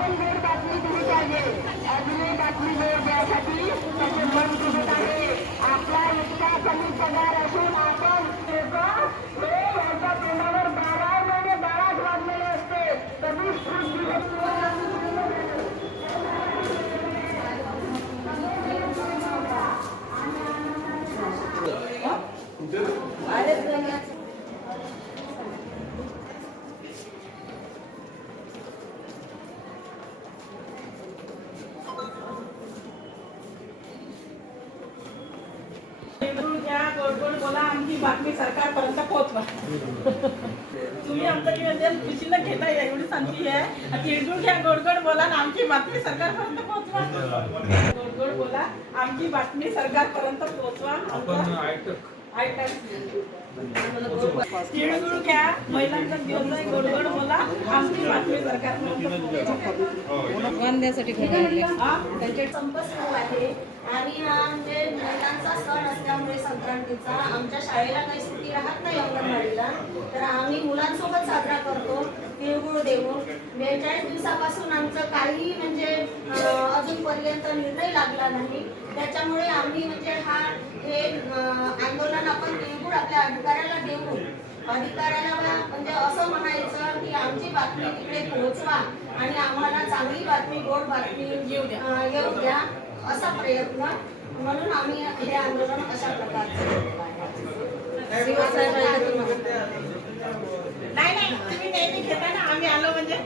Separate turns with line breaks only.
आपण गोड बातमी दिली पाहिजे अजून बातमी गोड द्यासाठी त्याचे मन दिसत आहे. आपला इतका कमी पगार असून आपण लोक हे यांच्या तोंडावर बारा महिने बाराच वाजलेले असते. तरी खूप दिवस
अरे
बातमी सरकारपर्यंत पोहोचवा. तुम्ही आमचं निवेदन खुशीनं घेताय एवढी संधी आहे तिळगुळ घ्या गोडगोड बोला आणि आमची बातमी सरकारपर्यंत पोहोचवा. गोडगोड बोला आमची बातमी सरकारपर्यंत पोहोचवा. तिळगुळ घ्या महिलांचा दिवस गोडगोड बोला आमची बातमी
वांद्यासाठी
त्यांचे
संप सुरू आहे. आणि हा म्हणजे महिलांचा सण असल्यामुळे संक्रांतीचा आमच्या शाळेला काही सुट्टी राहत नाही अंगणवाडीला तर आम्ही मुलांसोबत साजरा करतो तिळगुळ देऊन बेचाळीस दिवसापासून आमचं काही म्हणजे अजूनपर्यंत निर्णय लागला नाही त्याच्यामुळे आम्ही म्हणजे हा हे अं, आंदोलन आपण तिळगुळ आपल्या अधिकाऱ्याला देऊ अधिकाऱ्याला म्हणजे असं म्हणायचं की आमची बातमी तिकडे पोहोचवा आणि आम्हाला चांगली बातमी गोड बातमी येऊ द्या. असा प्रयत्न. म्हणून आम्ही हे आंदोलन अशा प्रकारचं
नाही नाही. तुम्ही घेता ना. आम्ही आलो म्हणजे.